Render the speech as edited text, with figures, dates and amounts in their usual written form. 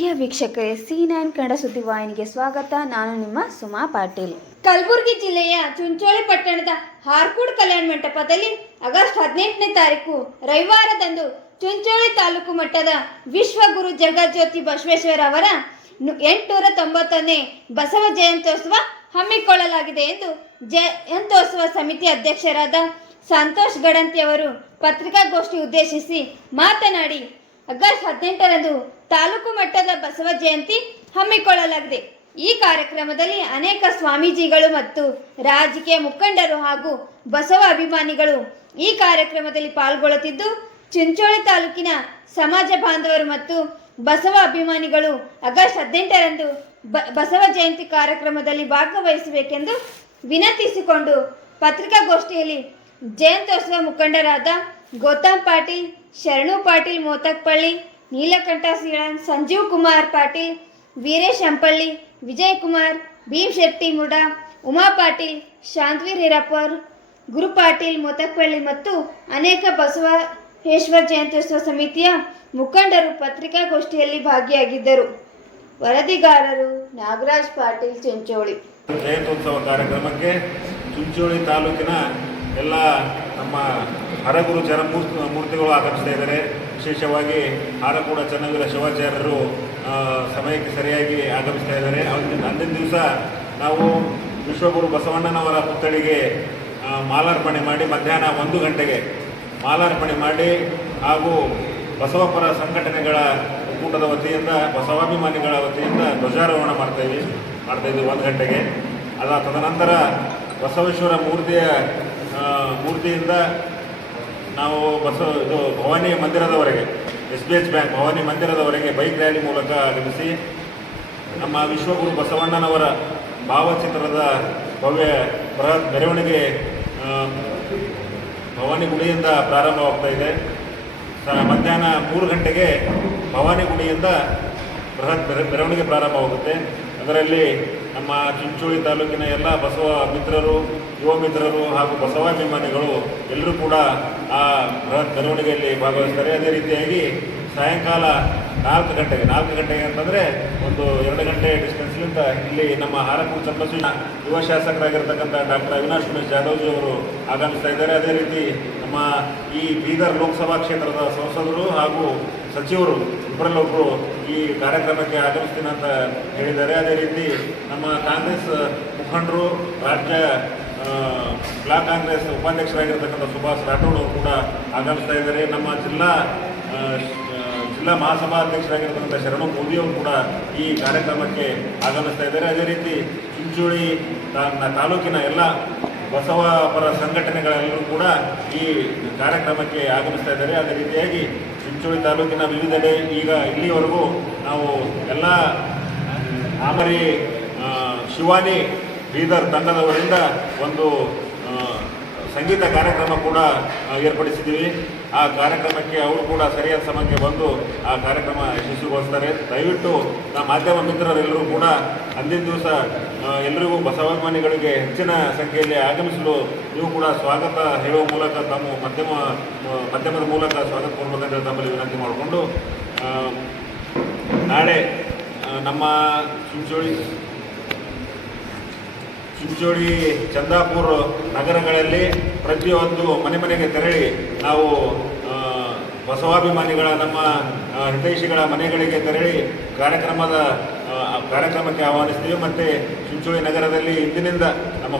ಪ್ರಿಯ ವೀಕ್ಷಕರೇ, C9 ಕನ್ನಡ ಸುದ್ದಿವಾಹಿನಿಗೆ ಸ್ವಾಗತ. ನಾನು ನಿಮ್ಮ ಸುಮಾ ಪಾಟೀಲ್. ಕಲಬುರಗಿ ಜಿಲ್ಲೆಯ ಚುಂಚೋಳಿ ಪಟ್ಟಣದ ಹಾರ್ಕೂಡ್ ಕಲ್ಯಾಣ ಮಂಟಪದಲ್ಲಿ ಆಗಸ್ಟ್ 18ನೇ ತಾರೀಕು ರವಿವಾರದಂದು ಚುಂಚೋಳಿ ತಾಲೂಕು ಮಟ್ಟದ ವಿಶ್ವಗುರು ಜಗಜ್ಯೋತಿ ಬಸವೇಶ್ವರ ಅವರ 890ನೇ ಬಸವ ಜಯಂತ್ಯೋತ್ಸವ ಹಮ್ಮಿಕೊಳ್ಳಲಾಗಿದೆ ಎಂದು ಜಯಂತ್ಯೋತ್ಸವ ಸಮಿತಿ ಅಧ್ಯಕ್ಷರಾದ ಸಂತೋಷ್ ಗಡಂತಿ ಅವರು ಪತ್ರಿಕಾಗೋಷ್ಠಿ ಉದ್ದೇಶಿಸಿ ಮಾತನಾಡಿ, ಆಗಸ್ಟ್ 18ರಂದು ತಾಲೂಕು ಮಟ್ಟದ ಬಸವ ಜಯಂತಿ ಹಮ್ಮಿಕೊಳ್ಳಲಾಗಿದೆ. ಈ ಕಾರ್ಯಕ್ರಮದಲ್ಲಿ ಅನೇಕ ಸ್ವಾಮೀಜಿಗಳು ಮತ್ತು ರಾಜಕೀಯ ಮುಖಂಡರು ಹಾಗೂ ಬಸವ ಅಭಿಮಾನಿಗಳು ಈ ಕಾರ್ಯಕ್ರಮದಲ್ಲಿ ಪಾಲ್ಗೊಳ್ಳುತ್ತಿದ್ದು, ಚಿಂಚೋಳಿ ತಾಲೂಕಿನ ಸಮಾಜ ಬಾಂಧವರು ಮತ್ತು ಬಸವ ಅಭಿಮಾನಿಗಳು ಆಗಸ್ಟ್ 18ರಂದು ಬಸವ ಜಯಂತಿ ಕಾರ್ಯಕ್ರಮದಲ್ಲಿ ಭಾಗವಹಿಸಬೇಕೆಂದು ವಿನಂತಿಸಿಕೊಂಡು ಪತ್ರಿಕಾಗೋಷ್ಠಿಯಲ್ಲಿ ಜಯಂತ್ಯೋತ್ಸವ ಮುಖಂಡರಾದ ಗೌತಮ್ ಪಾಟೀಲ್, ಶರಣು ಪಾಟೀಲ್ ಮೋತಕ್ಪಳ್ಳಿ, ನೀಲಕಂಠ ಸೀಳನ್, ಸಂಜೀವ್ ಕುಮಾರ್ ಪಾಟೀಲ್, ವೀರೇಶ್ ಅಂಪಳ್ಳಿ, ವಿಜಯ್ ಕುಮಾರ್, ಭೀಮ್ ಶೆಟ್ಟಿ ಮುಡ, ಉಮಾ ಪಾಟೀಲ್, ಶಾಂತವೀರ್ ಹಿರಪ್ಪರ್, ಗುರು ಪಾಟೀಲ್ ಮೋತಕ್ಪಳ್ಳಿ ಮತ್ತು ಅನೇಕ ಬಸವೇಶ್ವರ ಜಯಂತ್ಯೋತ್ಸವ ಸಮಿತಿಯ ಮುಖಂಡರು ಪತ್ರಿಕಾಗೋಷ್ಠಿಯಲ್ಲಿ ಭಾಗಿಯಾಗಿದ್ದರು. ವರದಿಗಾರರು ನಾಗರಾಜ್ ಪಾಟೀಲ್, ಚಿಂಚೋಳಿ. ಜಯಂತ್ಯೋತ್ಸವ ಕಾರ್ಯಕ್ರಮಕ್ಕೆ ಚಿಂಚೋಳಿ ತಾಲೂಕಿನ ಎಲ್ಲ ನಮ್ಮ ಹರಗುರು ಮೂರ್ತಿಗಳು ಆಗಮಿಸ್ತಾ ಇದ್ದಾರೆ. ವಿಶೇಷವಾಗಿ ಹಾರಕೂಡ ಚನ್ನವೀರ ಶಿವಾಚಾರ್ಯರು ಸಮಯಕ್ಕೆ ಸರಿಯಾಗಿ ಆಗಮಿಸ್ತಾ ಇದ್ದಾರೆ. ಅಂದಿನ ದಿವಸ ನಾವು ವಿಶ್ವಗುರು ಬಸವಣ್ಣನವರ ಪುತ್ಥಳಿಗೆ ಮಾಲಾರ್ಪಣೆ ಮಾಡಿ ಮಧ್ಯಾಹ್ನ 1 ಗಂಟೆಗೆ ಮಾಲಾರ್ಪಣೆ ಮಾಡಿ ಹಾಗೂ ಬಸವಪರ ಸಂಘಟನೆಗಳ ಒಕ್ಕೂಟದ ವತಿಯಿಂದ ಬಸವಾಭಿಮಾನಿಗಳ ವತಿಯಿಂದ ಧ್ವಜಾರೋಹಣ ಮಾಡ್ತಾಯಿದ್ವಿ 1 ಗಂಟೆಗೆ. ತದನಂತರ ಬಸವೇಶ್ವರ ಮೂರ್ತಿಯಿಂದ ನಾವು ಭವಾನಿ ಮಂದಿರದವರೆಗೆ SBH ಬ್ಯಾಂಕ್ ಭವಾನಿ ಮಂದಿರದವರೆಗೆ ಬೈಕ್ ರ್ಯಾಲಿ ಮೂಲಕ ಆಗಮಿಸಿ ನಮ್ಮ ವಿಶ್ವಗುರು ಬಸವಣ್ಣನವರ ಭಾವಚಿತ್ರದ ಭವ್ಯ ಬೃಹತ್ ಮೆರವಣಿಗೆ ಭವಾನಿ ಗುಡಿಯಿಂದ ಪ್ರಾರಂಭವಾಗ್ತಾ ಇದೆ. ಮಧ್ಯಾಹ್ನ 3 ಗಂಟೆಗೆ ಭವಾನಿ ಗುಡಿಯಿಂದ ಬೃಹತ್ ಮೆರವಣಿಗೆ ಪ್ರಾರಂಭವಾಗುತ್ತೆ. ಅದರಲ್ಲಿ ನಮ್ಮ ಚಿಂಚೋಳಿ ತಾಲೂಕಿನ ಎಲ್ಲ ಬಸವ ಮಿತ್ರರು, ಯುವ ಮಿತ್ರರು ಹಾಗೂ ಬಸವಾಭಿಮಾನಿಗಳು ಎಲ್ಲರೂ ಕೂಡ ಆ ಬೃಹತ್ ಮೆರವಣಿಗೆಯಲ್ಲಿ ಭಾಗವಹಿಸ್ತಾರೆ. ಅದೇ ರೀತಿಯಾಗಿ ಸಾಯಂಕಾಲ 4 ಗಂಟೆಗೆ ಅಂತಂದರೆ ಒಂದು 2 ಗಂಟೆ ಡಿಸ್ಟೆನ್ಸ್ಲಿಂದ ಇಲ್ಲಿ ನಮ್ಮ ಹಾರಕೂಡ ಚನ್ನಬಸವೇಶ್ವರ ಯುವ ಶಾಸಕರಾಗಿರ್ತಕ್ಕಂಥ ಡಾಕ್ಟರ್ ಅವಿನಾಶ್ ಉಮೇಶ್ ಜಾಧವ್ಜಿ ಅವರು ಆಗಮಿಸ್ತಾ ಇದ್ದಾರೆ. ಅದೇ ರೀತಿ ನಮ್ಮ ಈ ಬೀದರ್ ಲೋಕಸಭಾ ಕ್ಷೇತ್ರದ ಸಂಸದರು ಹಾಗೂ ಸಚಿವರು ಇಬ್ಬರಲ್ಲೊಬ್ಬರು ಈ ಕಾರ್ಯಕ್ರಮಕ್ಕೆ ಆಗಮಿಸ್ತೀನಿ ಅಂತ ಹೇಳಿದ್ದಾರೆ. ಅದೇ ರೀತಿ ನಮ್ಮ ಕಾಂಗ್ರೆಸ್ ಮುಖಂಡರು, ರಾಜ್ಯ ಬ್ಲಾಕ್ ಕಾಂಗ್ರೆಸ್ ಉಪಾಧ್ಯಕ್ಷರಾಗಿರ್ತಕ್ಕಂಥ ಸುಭಾಷ್ ರಾಠೋಡ್ ಅವರು ಕೂಡ ಆಗಮಿಸ್ತಾ ಇದ್ದಾರೆ. ನಮ್ಮ ಜಿಲ್ಲಾ ಮಹಾಸಭಾ ಅಧ್ಯಕ್ಷರಾಗಿರ್ತಕ್ಕಂಥ ಶರಣು ಮೋದಿ ಅವರು ಕೂಡ ಈ ಕಾರ್ಯಕ್ರಮಕ್ಕೆ ಆಗಮಿಸ್ತಾ ಇದ್ದಾರೆ. ಅದೇ ರೀತಿ ಚಿಂಚೋಳಿ ತಾಲೂಕಿನ ಎಲ್ಲ ಬಸವ ಪರ ಸಂಘಟನೆಗಳೆಲ್ಲರೂ ಕೂಡ ಈ ಕಾರ್ಯಕ್ರಮಕ್ಕೆ ಆಗಮಿಸ್ತಾ ಇದ್ದಾರೆ. ಅದೇ ರೀತಿಯಾಗಿ ಚಿಂಚೋಳಿ ತಾಲೂಕಿನ ವಿವಿಧೆಡೆ ಈಗ ಇಲ್ಲಿವರೆಗೂ ನಾವು ಎಲ್ಲ ಆಮರಿ ಶಿವಾನಿ ಬೀದರ್ ತಂಡದವರಿಂದ ಒಂದು ಸಂಗೀತ ಕಾರ್ಯಕ್ರಮ ಕೂಡ ಏರ್ಪಡಿಸಿದ್ದೀವಿ. ಆ ಕಾರ್ಯಕ್ರಮಕ್ಕೆ ಅವರು ಕೂಡ ಸರಿಯಾದ ಸಮಯಕ್ಕೆ ಬಂದು ಆ ಕಾರ್ಯಕ್ರಮ ಯಶಸ್ವಿಗೊಳಿಸ್ತಾರೆ. ದಯವಿಟ್ಟು ನಮ್ಮ ಮಾಧ್ಯಮ ಮಿತ್ರರೆಲ್ಲರೂ ಕೂಡ ಅಂದಿನ ದಿವಸ ಎಲ್ಲರಿಗೂ ಬಸವಾಭಿಮಾನಿಗಳಿಗೆ ಹೆಚ್ಚಿನ ಸಂಖ್ಯೆಯಲ್ಲಿ ಆಗಮಿಸಲು ನೀವು ಕೂಡ ಸ್ವಾಗತ ಹೇಳುವ ಮೂಲಕ ತಮ್ಮ ಮಾಧ್ಯಮದ ಮೂಲಕ ಸ್ವಾಗತ ಕೊಡಬೇಕಂತ ತಮ್ಮಲ್ಲಿ ವಿನಂತಿ ಮಾಡಿಕೊಂಡು, ನಾಳೆ ನಮ್ಮ ಚಿಂಚೋಳಿ ಚಂದಾಪುರ ನಗರಗಳಲ್ಲಿ ಪ್ರತಿಯೊಂದು ಮನೆಗೆ ತೆರಳಿ ನಾವು ಬಸವಾಭಿಮಾನಿಗಳ ನಮ್ಮ ಹಿತೈಷಿಗಳ ಮನೆಗಳಿಗೆ ತೆರಳಿ ಕಾರ್ಯಕ್ರಮಕ್ಕೆ ಆಹ್ವಾನಿಸ್ತೀವಿ. ಮತ್ತು ಚಿಂಚೋಳಿ ನಗರದಲ್ಲಿ ಇಂದಿನಿಂದ ನಮ್ಮ